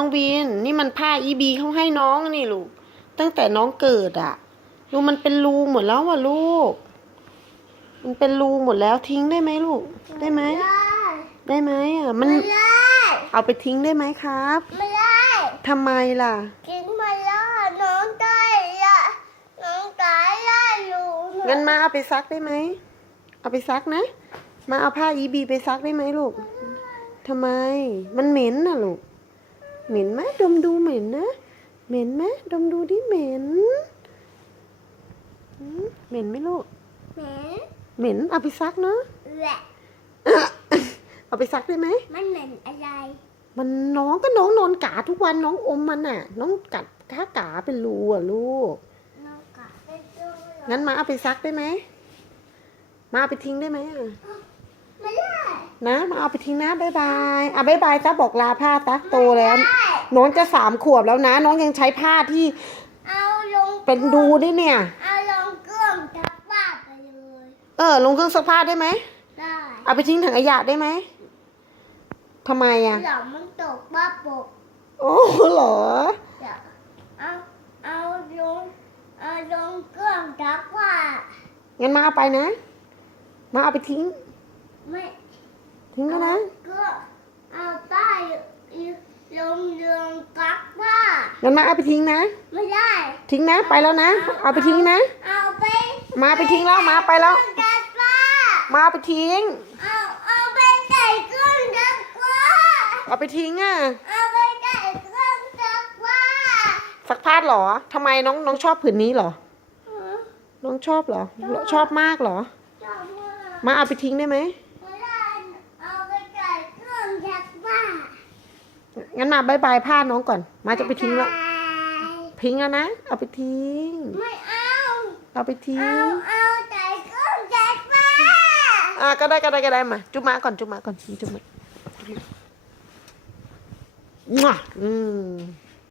น้องบีนนี่มันผ้าอีบีเขาให้น้องนี่ลูก ตั้งแต่น้องเกิดอะลูกมันเป็นรูหมดแล้วอะลูก มันเป็นรูหมดแล้วทิ้งได้ไหมลูก ได้ไหมไม่ได้ได้ไหมอะมันไม่ได้เอาไปทิ้งได้ไหมครับ ไม่ได้ทำไมล่ะกินมาแล้วน้องตายละน้องตายละอยู่งั้นมาเอาไปซักได้ไหม เอาไปซักนะ มาเอาผ้าอีบีไปซักได้ไหมลูกทำไม มันเหม็นน่ะลูก เหม็นไหมดมดูเหม็นนะ เหม็นไหมดมดูดิเหม็นหืมเหม็นไหมลูกแหมเหม็นเอาไปซักเนาะแหละเอาไปซักได้ไหม มันเหม็นอะไร มันน้องก็น้องนอนกาทุกวันน้องอมมันน่ะ น้องกัดข้ากาเป็นรูอะลูก น้องกะเป็นตัวเหรองั้นมาเอาไปซักได้ไหม มาเอาไปทิ้งได้ไหมอะไม่ได้ นะ มาเอาไปทิ้งนะบายบาย อะบายบายจ้าบอกลาผ้าจ้าโตแล้วไม่ได้ น้องจะสามขวบแล้วนะ น้องยังใช้ผ้าที่เอาลงเป็นดูด้วยเนี่ย เอาลงเครื่องทับว่าไปเลยเออ ลงเครื่องซักผ้าได้ไหมได้เอาไปทิ้งถังขยะได้ไหมทำไมอะเดี๋ยวมันตกบ้าปกโอ้เหรอเดี๋ยวเอาเอาลงเอาลงเครื่องทับว่างั้นมาเอาไปนะ มาเอาไปทิ้ง ไม่ทิ้งแล้วนะก็เอาใต้ลงเรืองกัก ว่างั้นมาเอาไปทิ้งนะ ไม่ได้ ทิ้งนะไปแล้วนะ เอาไปทิ้งนะ เอาไป มาไปทิ้งแล้วมาไปแล้วเครื่องจักรว่ามาเอาไปทิ้ง เอาเอาไปใส่เครื่องจักรว่าเอาไปทิ้งอะ เอาไปใส่เครื่องจักรว่าซักผ้าเหรอทำไมน้องน้องชอบผืนนี้เหรอ น้องชอบเหรอ ชอบมากเหรอชอบมากมาเอาไปทิ้งได้ไหม ไม่ได้เอาไปใส่เครื่องจักรว่า งั้นมาบายบายผ้าน้องก่อน มาจะไปทิ้งแล้วบ๊ายบายทิ้งแล้วนะ เอาไปทิ้ง ไม่เอา เอาไปทิ้เอางเอาใส่เครื่องจักรว่าอะก็ได้ก็ได้ก็ได้มา จุ๊บมาก่อน จุ๊บมาก่อน จุ๊บมามั่วอืม